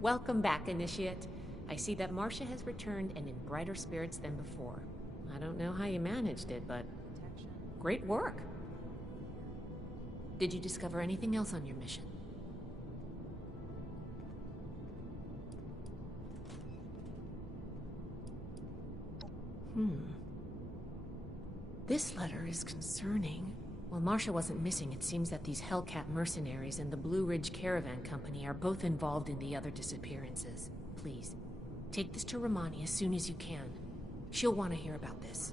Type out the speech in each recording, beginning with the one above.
Welcome back, Initiate. I see that Marcia has returned and in brighter spirits than before. I don't know how you managed it, but great work. Did you discover anything else on your mission? This letter is concerning. While Marcia wasn't missing, it seems that these Hellcat mercenaries and the Blue Ridge Caravan Company are both involved in the other disappearances. Please, take this to Romani as soon as you can. She'll want to hear about this.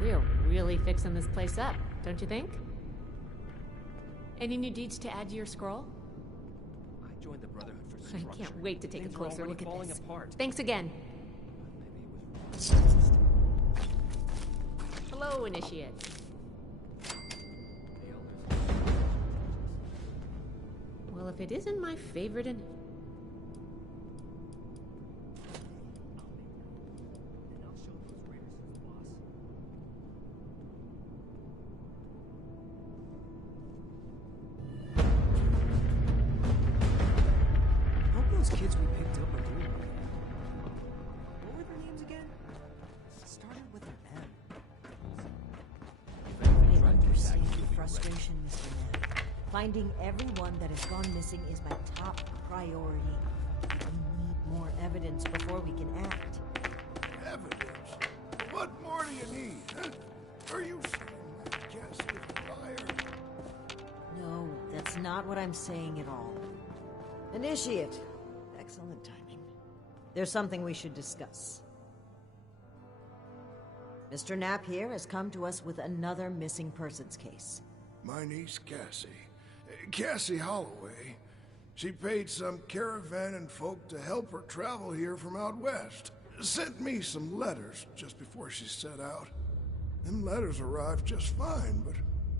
We're really fixing this place up, don't you think? Any new deeds to add to your scroll? I joined the Brotherhood for I structure. can't wait to take a Things were closer already look at falling this. apart. Thanks again. Maybe it was... Hello, Initiate. Well, if it isn't my favorite and... Hope those kids we picked up are doing okay. What were their names again? Started with an M. I understand your frustration, Mr. Knapp. Finding everyone that has gone missing is my top priority. We need more evidence before we can act. Evidence? What more do you need, huh? Are you saying that Cassie is a liar? No, that's not what I'm saying at all. Initiate. Excellent timing. There's something we should discuss. Mr. Knapp here has come to us with another missing persons case. My niece Cassie. Cassie Holloway. She paid some caravan and folk to help her travel here from out west. Sent me some letters just before she set out. Them letters arrived just fine, but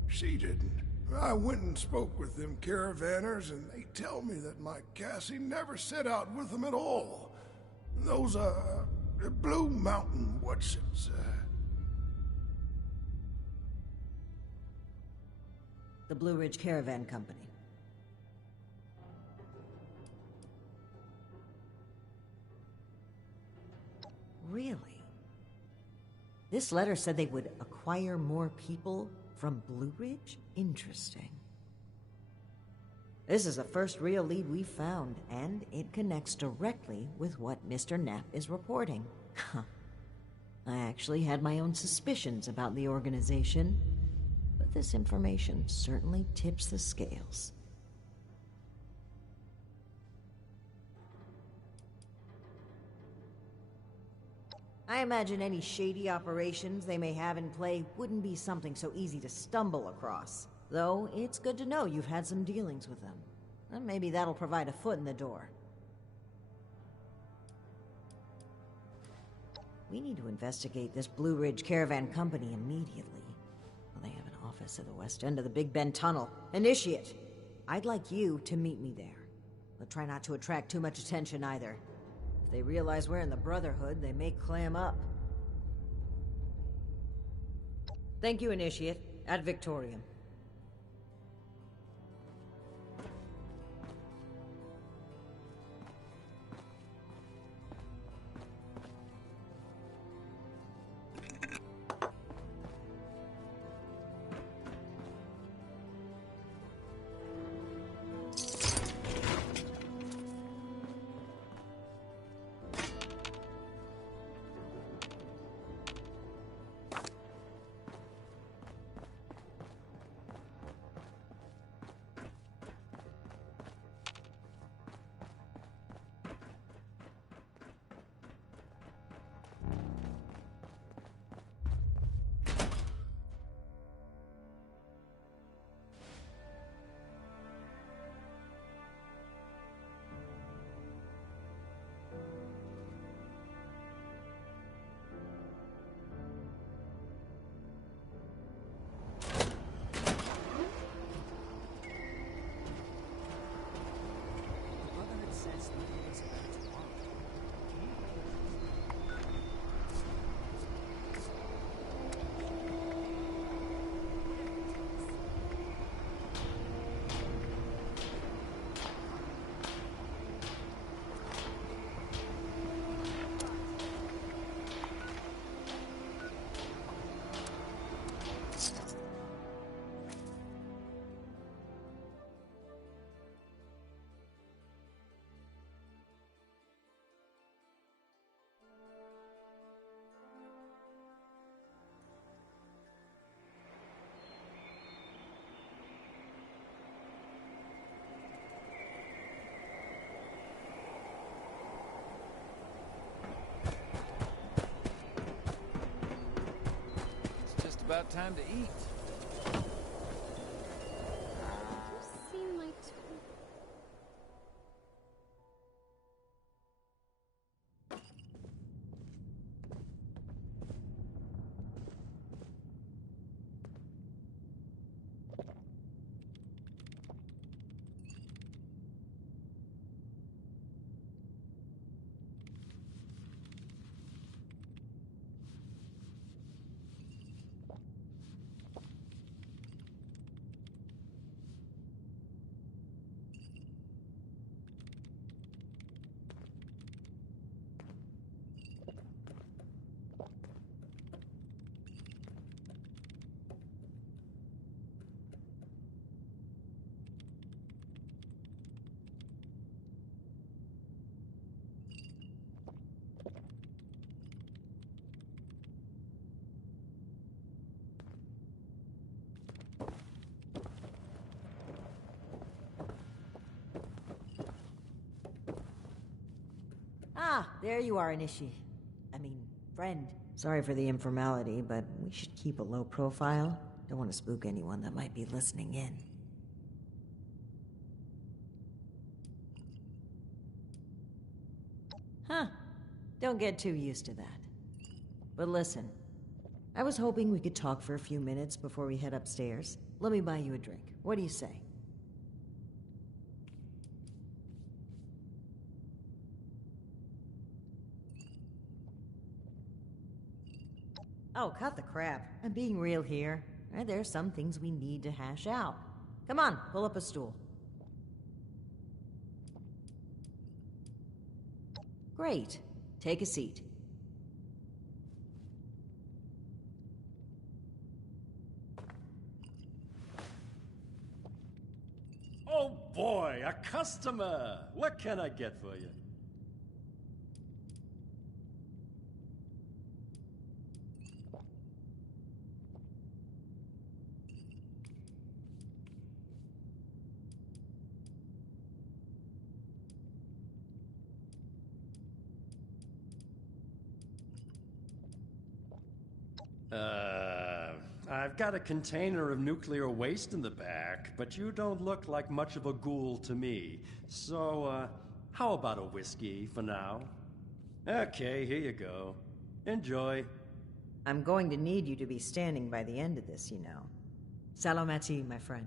she didn't. I went and spoke with them caravanners, and they tell me that my Cassie never set out with them at all. Those, Blue Mountain Woodsits, The Blue Ridge Caravan Company. Really? This letter said they would acquire more people from Blue Ridge? Interesting. This is the first real lead we've found, and it connects directly with what Mr. Knapp is reporting. I actually had my own suspicions about the organization, but this information certainly tips the scales. I imagine any shady operations they may have in play wouldn't be something so easy to stumble across. Though, it's good to know you've had some dealings with them. And maybe that'll provide a foot in the door. We need to investigate this Blue Ridge Caravan Company immediately. Well, they have an office at the west end of the Big Bend Tunnel. Initiate! I'd like you to meet me there. But try not to attract too much attention either. If they realize we're in the Brotherhood, they may clam up. Thank you, Initiate. Ad Victoriam. about time to eat. You seem like Ah, there you are, friend. Sorry for the informality, but we should keep a low profile. Don't want to spook anyone that might be listening in. Huh. Don't get too used to that. But listen, I was hoping we could talk for a few minutes before we head upstairs. Let me buy you a drink. What do you say? Oh, cut the crap. I'm being real here. There are some things we need to hash out. Come on, pull up a stool. Great. Take a seat. Oh boy, a customer! What can I get for you? I've got a container of nuclear waste in the back, but you don't look like much of a ghoul to me. So, how about a whiskey for now? Okay, here you go. Enjoy. I'm going to need you to be standing by the end of this, you know. Salomati, my friend.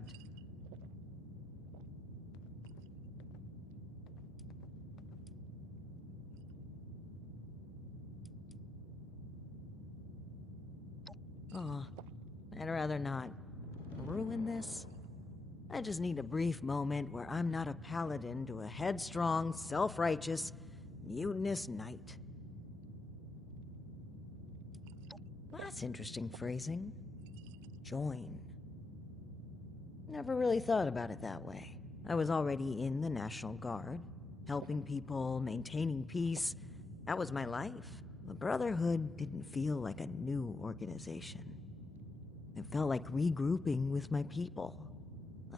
Aw, I'd rather not ruin this. I just need a brief moment where I'm not a paladin to a headstrong, self-righteous, mutinous knight. That's interesting phrasing. Join. Never really thought about it that way. I was already in the National Guard, helping people, maintaining peace. That was my life. The Brotherhood didn't feel like a new organization. It felt like regrouping with my people.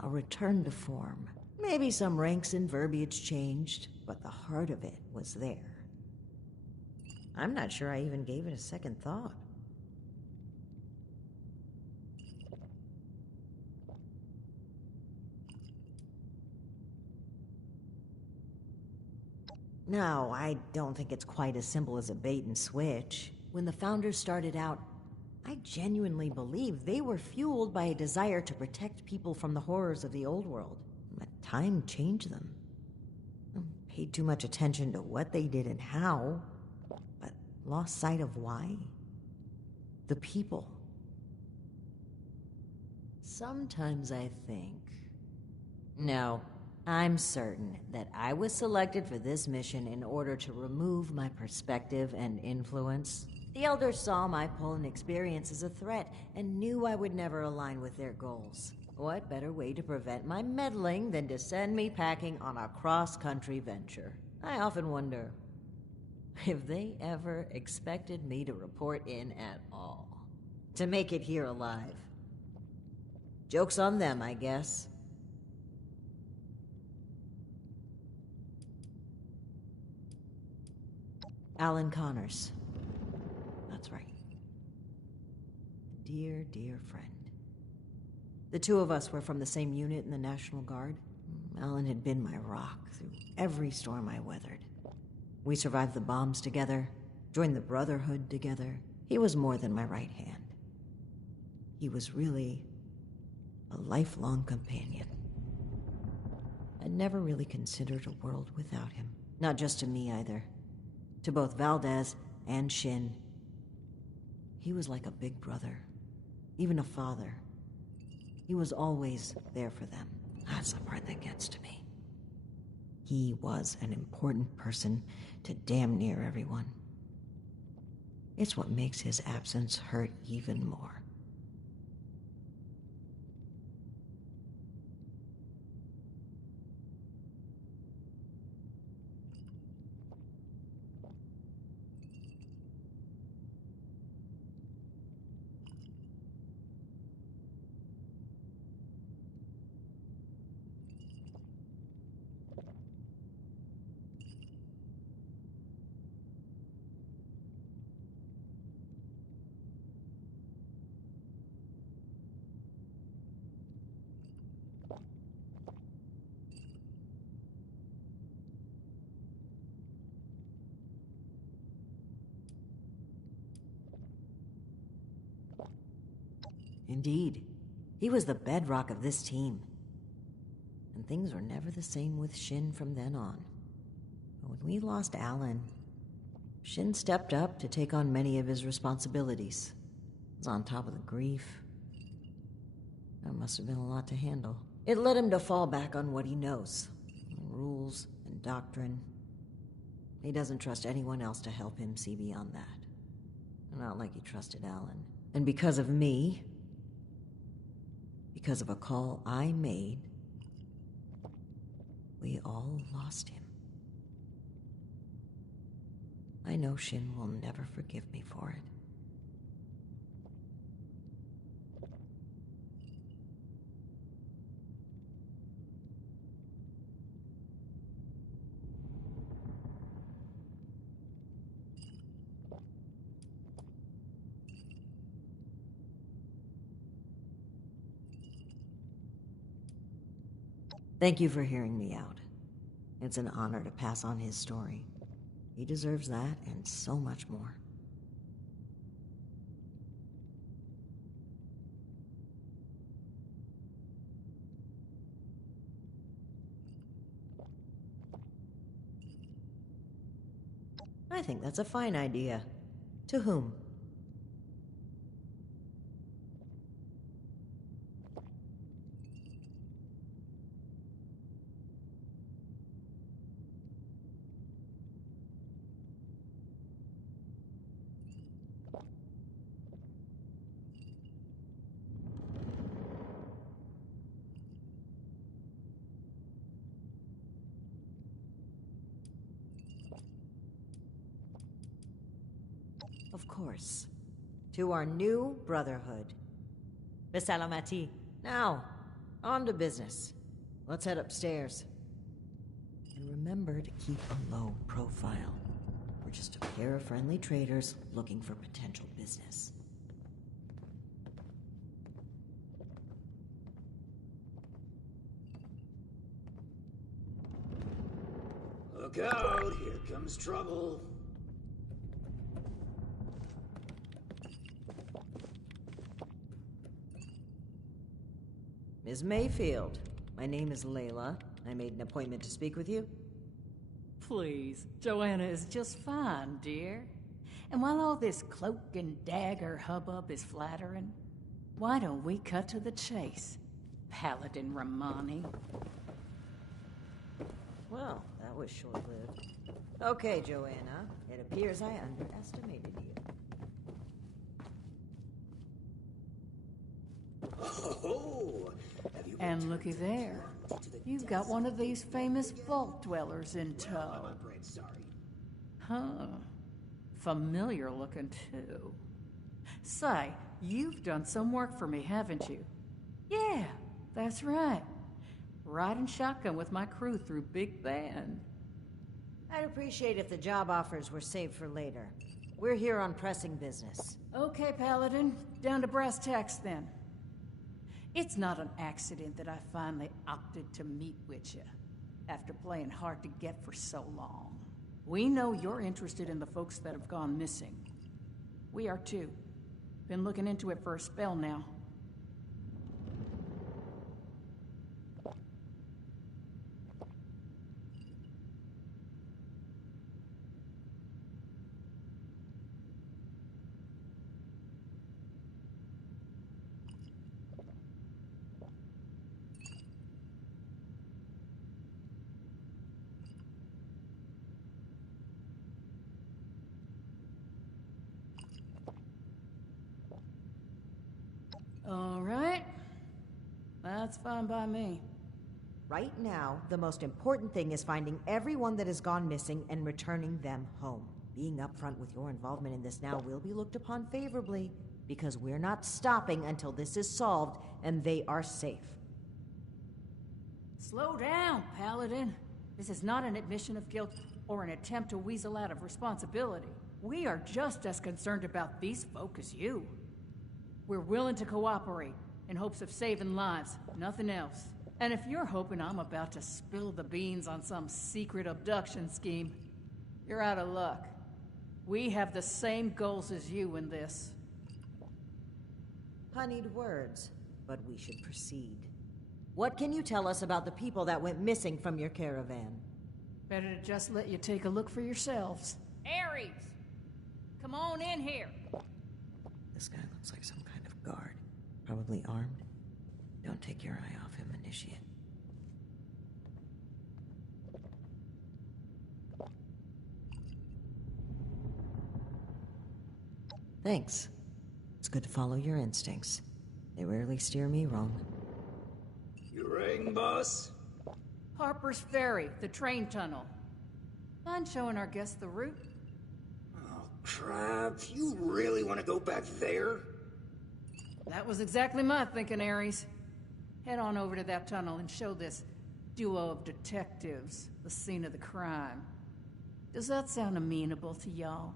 A return to form. Maybe some ranks and verbiage changed, but the heart of it was there. I'm not sure I even gave it a second thought. No, I don't think it's quite as simple as a bait and switch. When the Founders started out, I genuinely believed they were fueled by a desire to protect people from the horrors of the old world. But time changed them. I paid too much attention to what they did and how, but lost sight of why. The people. Sometimes I think... No, I'm certain that I was selected for this mission in order to remove my perspective and influence. The Elders saw my pull and experience as a threat and knew I would never align with their goals. What better way to prevent my meddling than to send me packing on a cross-country venture? I often wonder if they ever expected me to report in at all. To make it here alive. Joke's on them, I guess. Alan Connors. That's right. dear, dear friend. The two of us were from the same unit in the National Guard. Alan had been my rock through every storm I weathered. We survived the bombs together, joined the Brotherhood together. He was more than my right hand. He was really a lifelong companion. I'd never really considered a world without him. Not just to me either. To both Valdez and Shin. He was like a big brother, even a father. He was always there for them. That's the part that gets to me. He was an important person to damn near everyone. It's what makes his absence hurt even more. Indeed. He was the bedrock of this team. And things were never the same with Shin from then on. But when we lost Alan, Shin stepped up to take on many of his responsibilities. He was on top of the grief. That must have been a lot to handle. It led him to fall back on what he knows. Rules and doctrine. He doesn't trust anyone else to help him see beyond that. Not like he trusted Alan. And because of me, because of a call I made, we all lost him. I know Shin will never forgive me for it. Thank you for hearing me out. It's an honor to pass on his story. He deserves that and so much more. I think that's a fine idea. To whom? Of course. To our new Brotherhood. Besalamati. Now, on to business. Let's head upstairs. And remember to keep a low profile. We're just a pair of friendly traders looking for potential business. Look out, here comes trouble. Ms. Mayfield, my name is Layla. I made an appointment to speak with you. Please, Joanna is just fine, dear. And while all this cloak and dagger hubbub is flattering, why don't we cut to the chase, Paladin Romani? Well, that was short-lived. Okay, Joanna. It appears I underestimated you. Oh, have you And looky there. You've got one of these famous vault dwellers in tow. Sorry. Huh. Familiar looking, too. Say, you've done some work for me, haven't you? Yeah, that's right. Riding shotgun with my crew through Big Bend. I'd appreciate if the job offers were saved for later. We're here on pressing business. Okay, Paladin. Down to brass tacks then. It's not an accident that I finally opted to meet with you, after playing hard to get for so long. We know you're interested in the folks that have gone missing. We are too. Been looking into it for a spell now. All right. That's fine by me. Right now, the most important thing is finding everyone that has gone missing and returning them home. Being upfront with your involvement in this now will be looked upon favorably, because we're not stopping until this is solved and they are safe. Slow down, Paladin. This is not an admission of guilt or an attempt to weasel out of responsibility. We are just as concerned about these folk as you. We're willing to cooperate in hopes of saving lives, nothing else. And if you're hoping I'm about to spill the beans on some secret abduction scheme, you're out of luck. We have the same goals as you in this. Honeyed words, but we should proceed. What can you tell us about the people that went missing from your caravan? Better to just let you take a look for yourselves. Ares! Come on in here! This guy looks like some kind of guard. Probably armed. Don't take your eye off him, Initiate. Thanks. It's good to follow your instincts. They rarely steer me wrong. You ring, boss? Harper's Ferry, the train tunnel. Mind showing our guests the route? Oh, crap. You really want to go back there? That was exactly my thinking, Ares. Head on over to that tunnel and show this duo of detectives the scene of the crime. Does that sound amenable to y'all?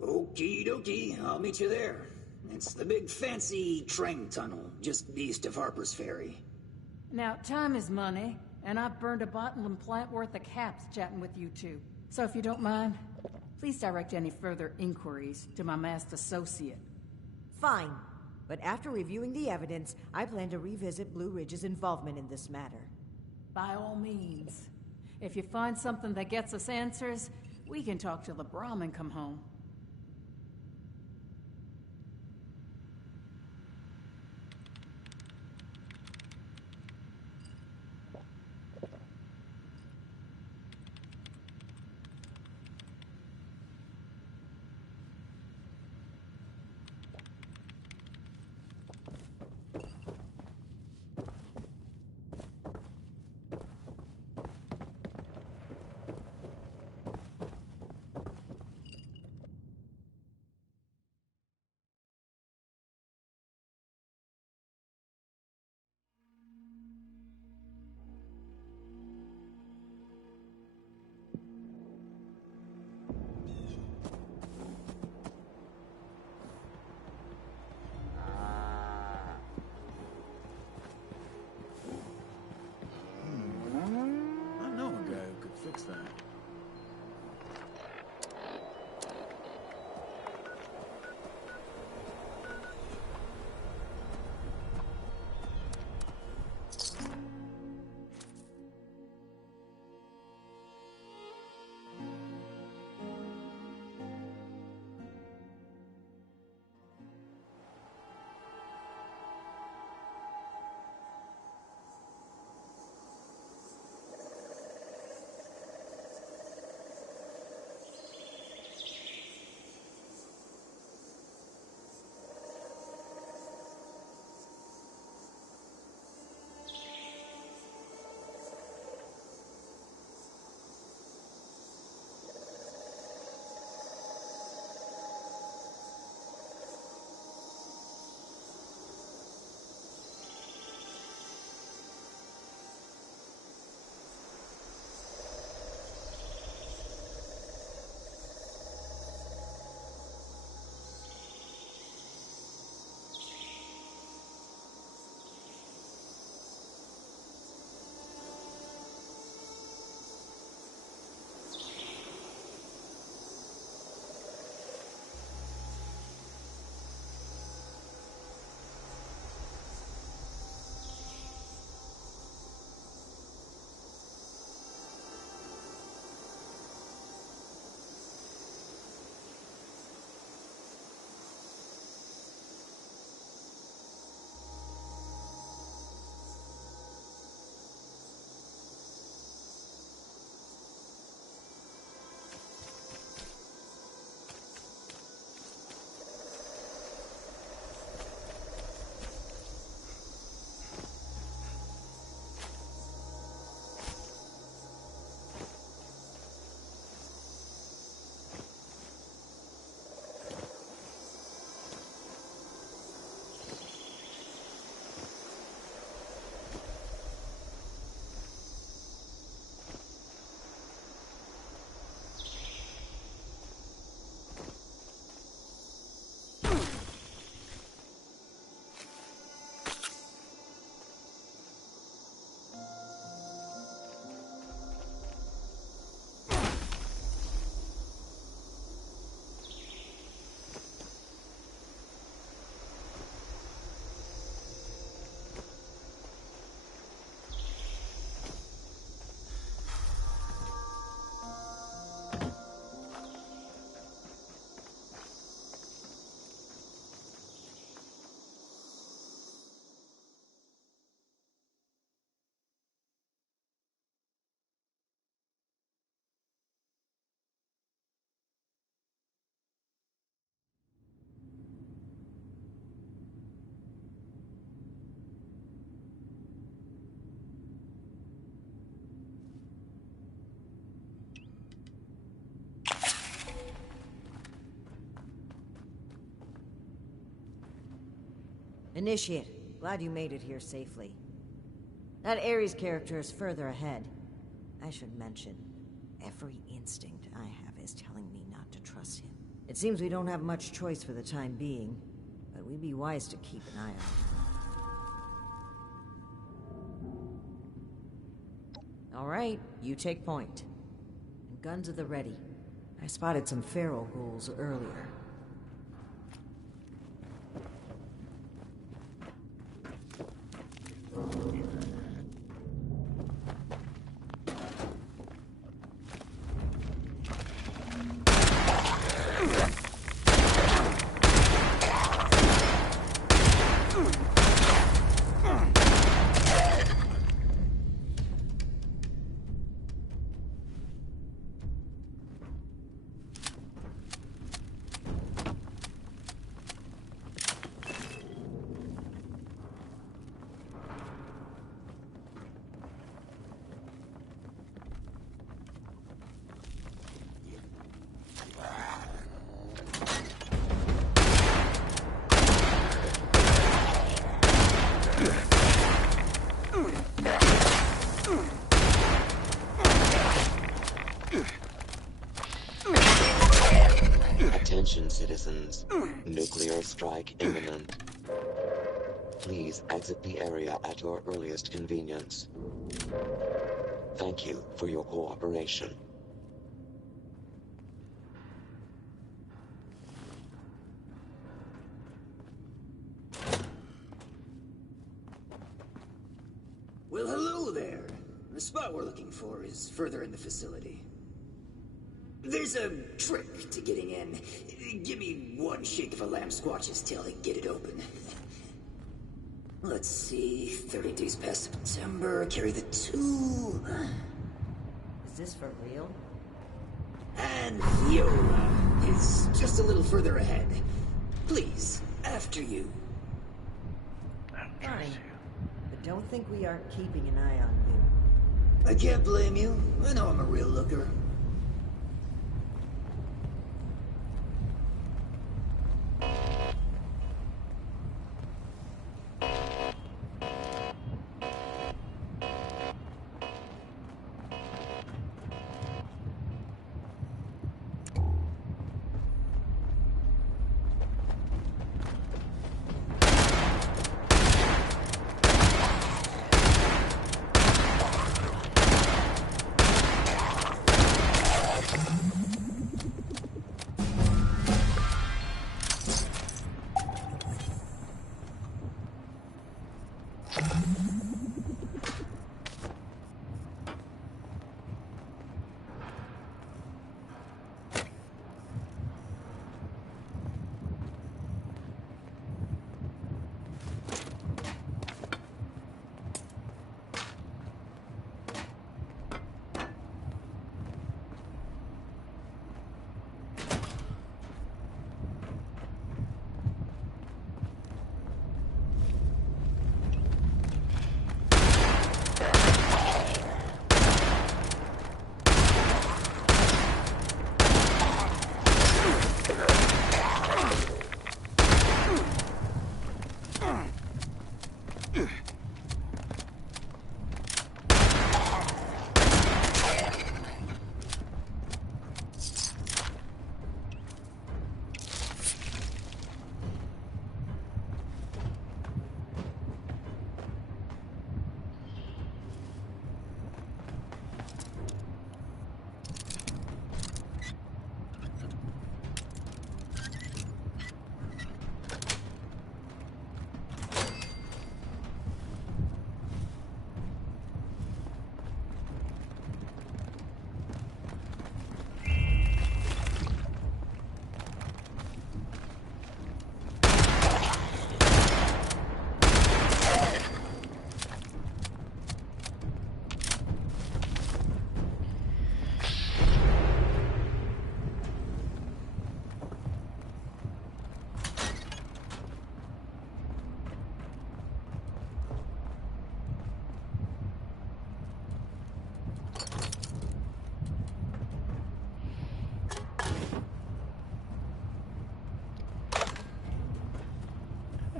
Okie dokie, I'll meet you there. It's the big fancy train tunnel, just east of Harper's Ferry. Now, time is money, and I've burned a bottle and plant worth of caps chatting with you two. So if you don't mind, please direct any further inquiries to my masked associate. Fine. But after reviewing the evidence, I plan to revisit Blue Ridge's involvement in this matter. By all means. If you find something that gets us answers, we can talk till the Brahmin come home. Initiate, glad you made it here safely. That Ares character is further ahead. I should mention, every instinct I have is telling me not to trust him. It seems we don't have much choice for the time being, but we'd be wise to keep an eye on him. All right, you take point. And guns at the ready. I spotted some feral ghouls earlier. Attention, citizens. Nuclear strike imminent. Please exit the area at your earliest convenience. Thank you for your cooperation. Well, hello there. The spot we're looking for is further in the facility. There's a trick to getting in. Give me one shake of a lamb squatch's tail to get it open. Let's see, 30 days past September, carry the 2. Is this for real? And Viola is just a little further ahead. Please, after you. Fine. But don't think we aren't keeping an eye on you. I can't blame you. I know I'm a real looker.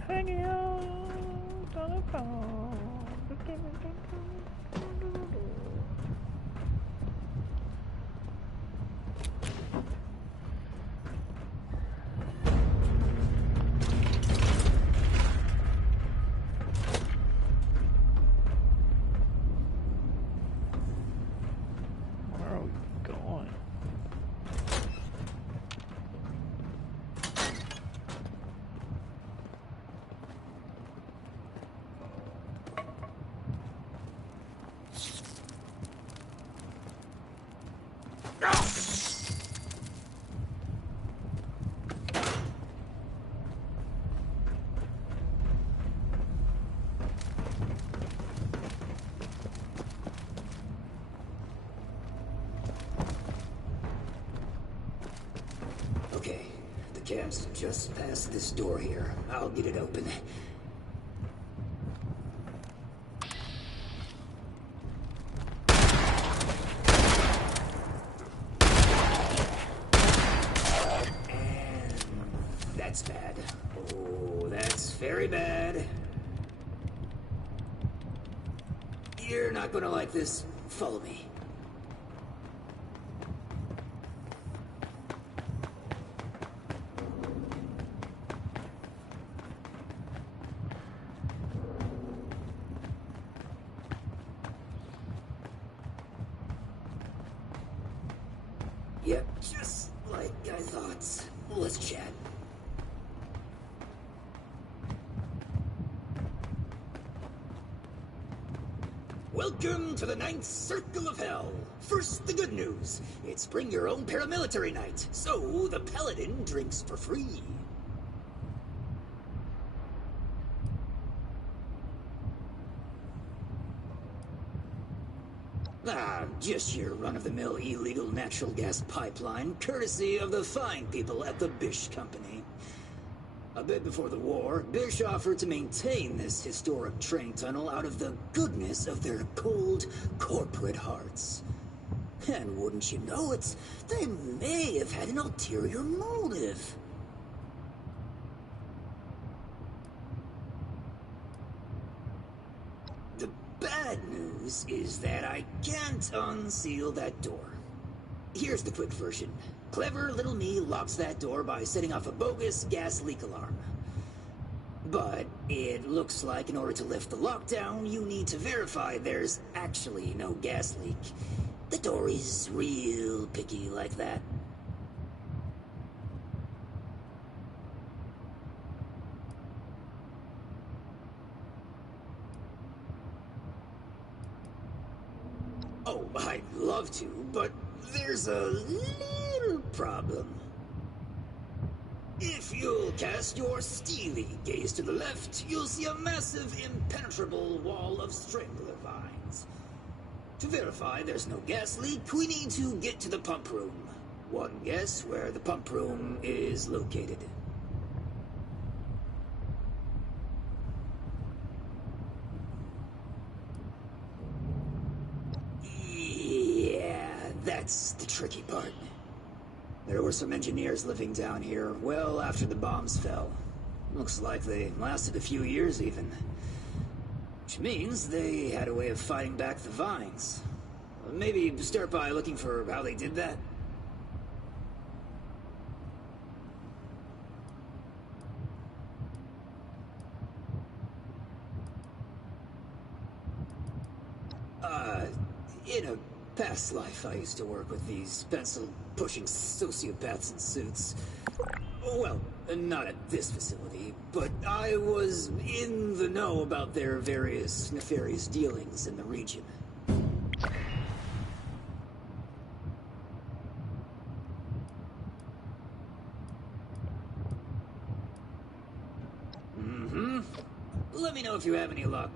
Hang on. Where are we going? Okay, the cab's just past this door here. I'll get it open. And that's bad. Oh, that's very bad. You're not gonna like this. Follow me. Yep, just like I thought. Let's chat. Welcome to the Ninth Circle of Hell. First, the good news. It's bring your own paramilitary night, so the paladin drinks for free. Just your run-of-the-mill illegal natural gas pipeline, courtesy of the fine people at the Bish Company. A bit before the war, Bish offered to maintain this historic train tunnel out of the goodness of their cold, corporate hearts. And wouldn't you know it, they may have had an ulterior motive. The bad news is that I can't unseal that door. Here's the quick version. Clever little me locks that door by setting off a bogus gas leak alarm. But it looks like in order to lift the lockdown, you need to verify there's actually no gas leak. The door is real picky like that. Oh, I'd love to, but there's a little problem. If you'll cast your steely gaze to the left, you'll see a massive, impenetrable wall of strangler vines. To verify there's no gas leak, we need to get to the pump room. One guess where the pump room is located. Yeah, that's the tricky part. There were some engineers living down here well after the bombs fell. Looks like they lasted a few years even. Which means they had a way of fighting back the vines. Maybe start by looking for how they did that. In a past life, I used to work with these pencil-pushing sociopaths in suits. Well, not at this facility, but I was in the know about their various nefarious dealings in the region. Let me know if you have any luck.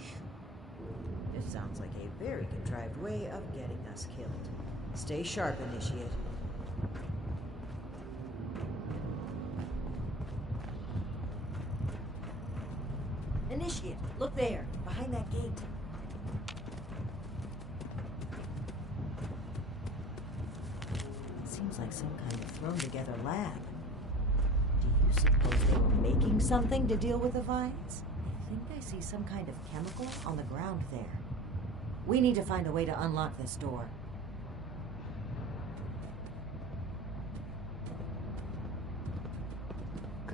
This sounds like a very contrived way of getting us killed. Stay sharp, Initiate. Initiate, look there, behind that gate. Seems like some kind of thrown-together lab. Do you suppose they were making something to deal with the vines? think I see some kind of chemical on the ground there. We need to find a way to unlock this door.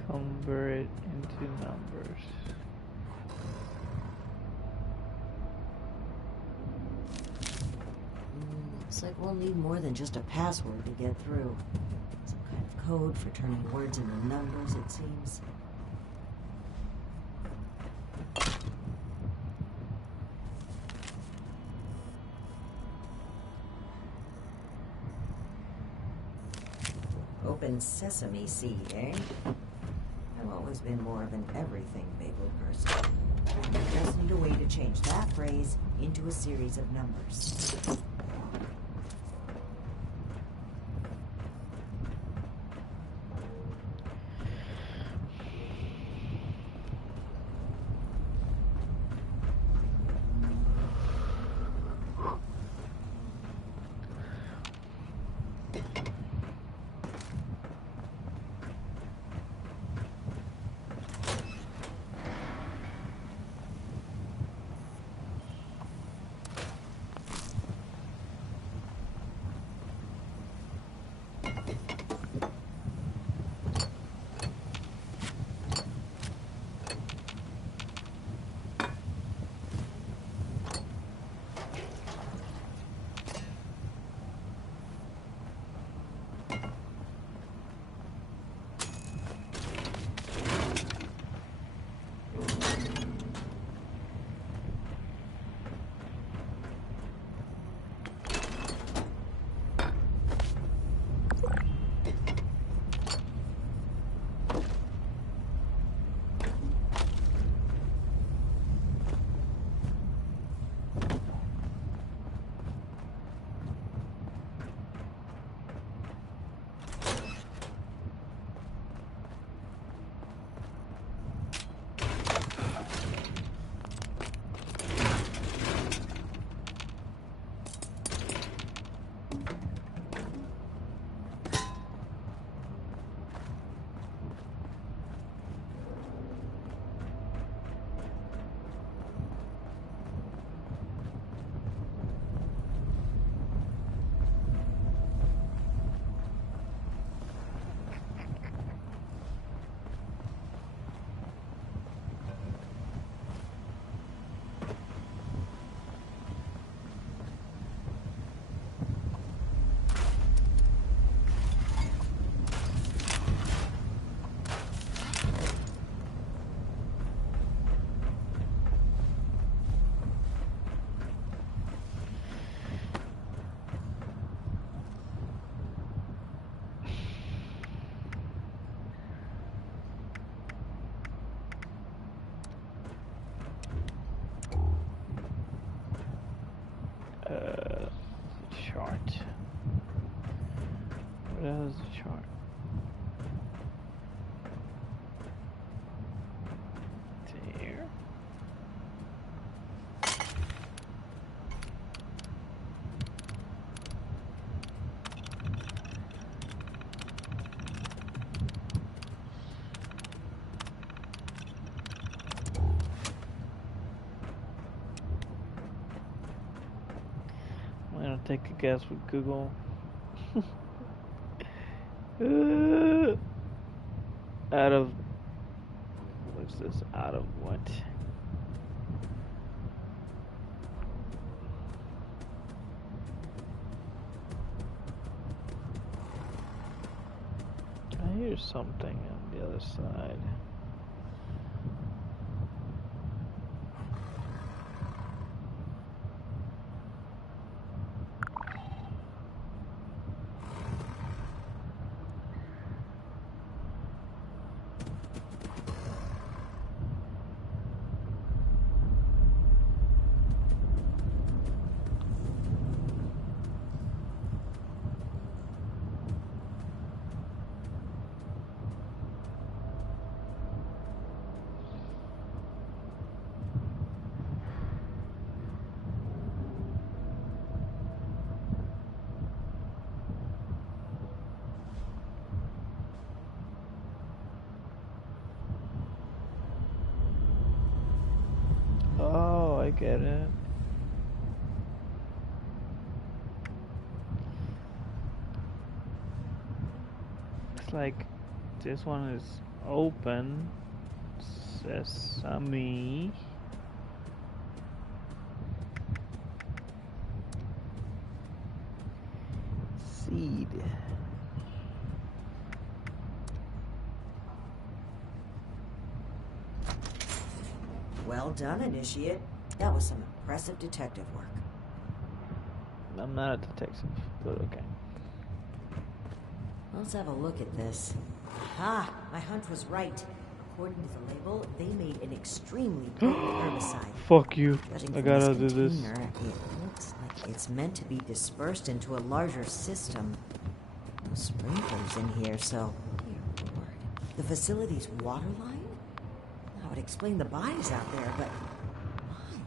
Convert it into numbers. Looks like we'll need more than just a password to get through. Some kind of code for turning words into numbers, it seems. Open sesame seed, eh? I've always been more of an everything bagel person. I just need a way to change that phrase into a series of numbers. Chart. Where is the chart? There. I'm gonna take a guess with Google. Out of what's this? Out of what? I hear something on the other side. get it. It's like this one is open. Sesame. Seed. Well done, Initiate. That was some impressive detective work. I'm not a detective, but okay. Let's have a look at this. Aha! My hunch was right. According to the label, they made an extremely potent herbicide. Fuck you. Judging I from gotta this do this. container, it looks like it's meant to be dispersed into a larger system. No sprinklers in here, so... Dear Lord. The facility's water line? That would explain the bodies out there, but... why?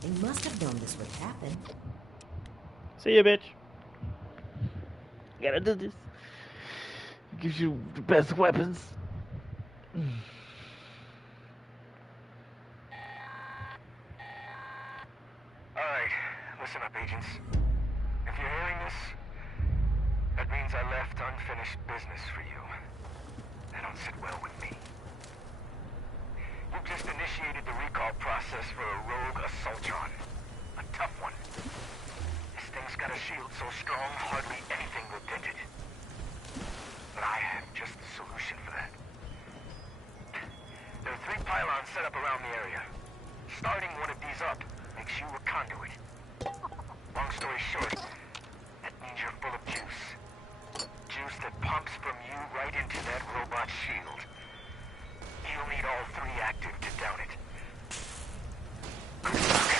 They must have known this would happen. See ya, bitch. Gotta do this. It gives you the best weapons. Alright, listen up, agents. If you're hearing this, that means I left unfinished business for you. That don't sit well with me. You've just initiated the recall process for a rogue assaultron. A tough one. This thing's got a shield so strong, hardly anything will dent it. But I have just the solution for that. There are 3 pylons set up around the area. Starting one of these up makes you a conduit. Long story short, that means you're full of juice. Juice that pumps from you right into that robot shield. You'll need all 3 active to down it. Good luck.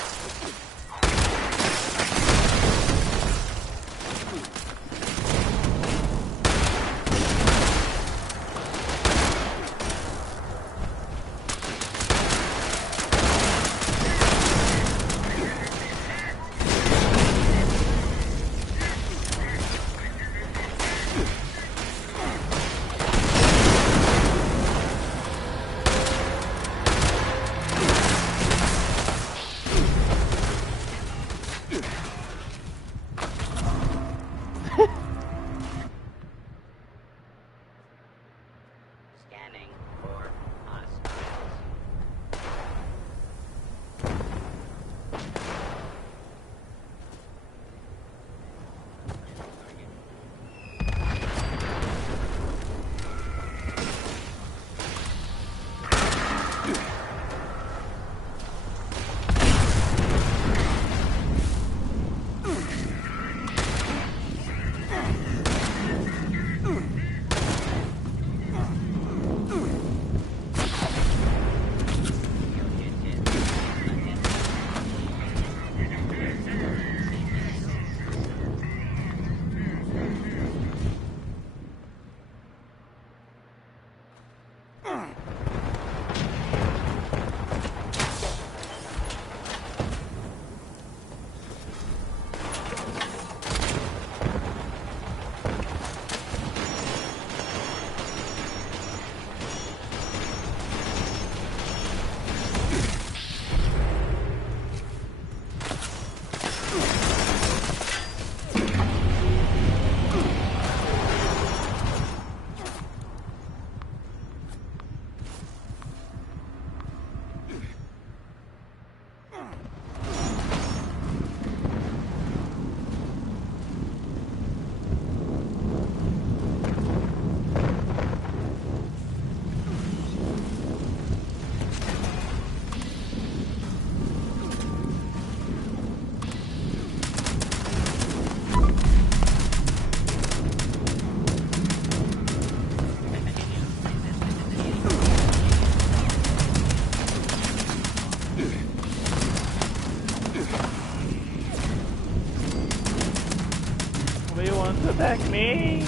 Attack me!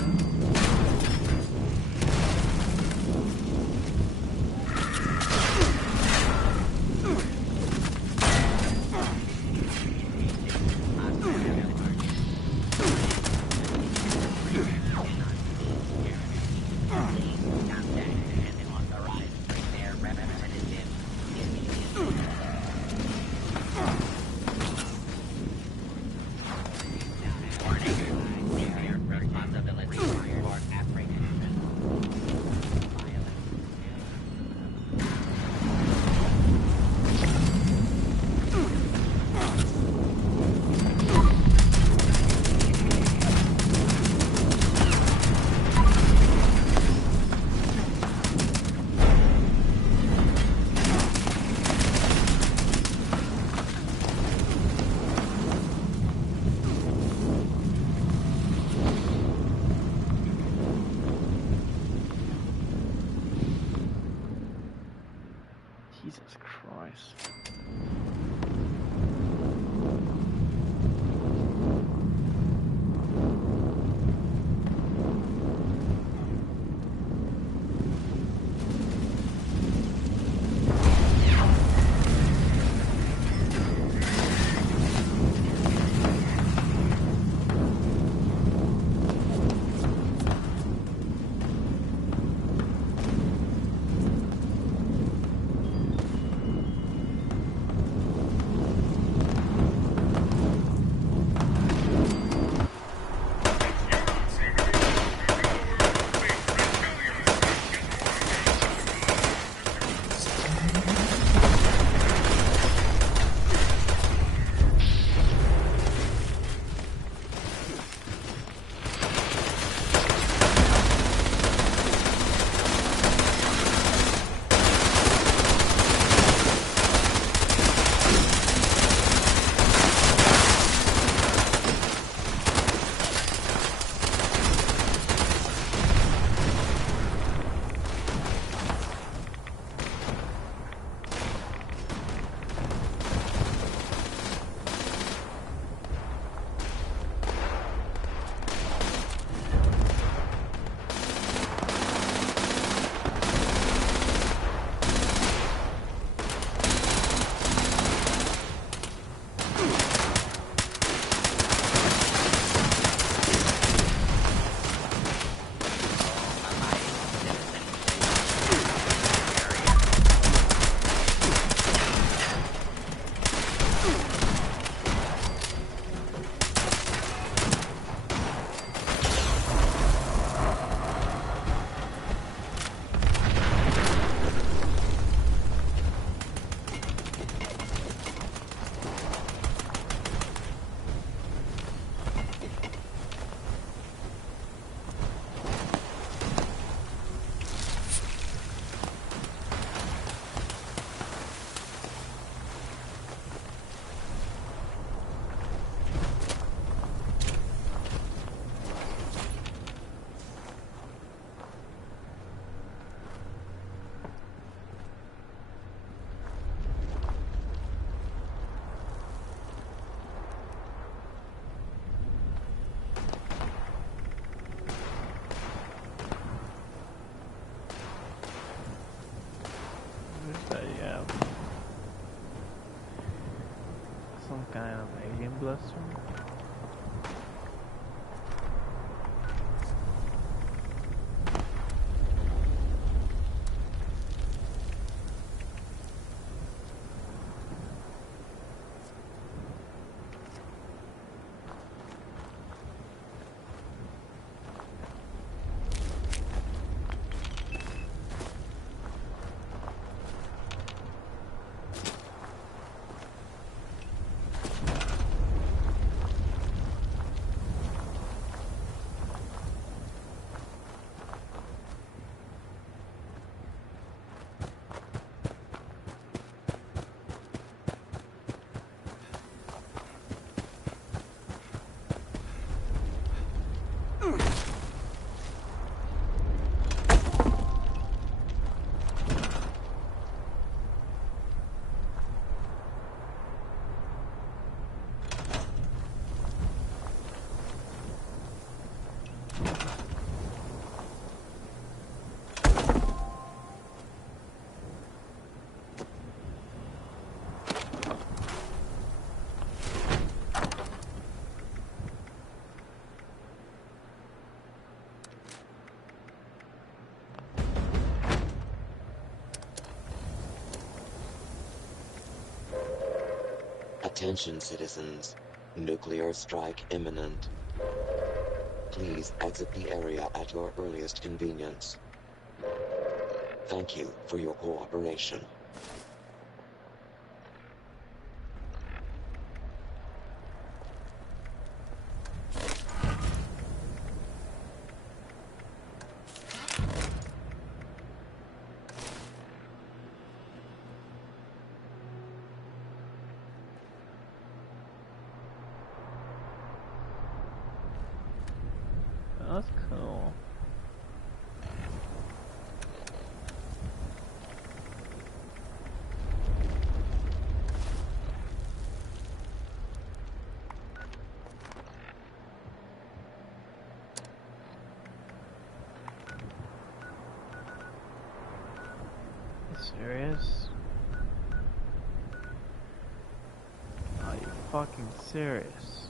classroom. Attention, citizens. Nuclear strike imminent. Please exit the area at your earliest convenience. Thank you for your cooperation. That's cool. Serious? Are you fucking serious?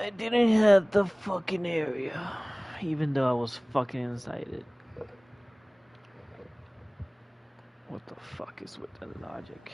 I didn't have the fucking area, even though I was fucking inside it. What the fuck is with the logic?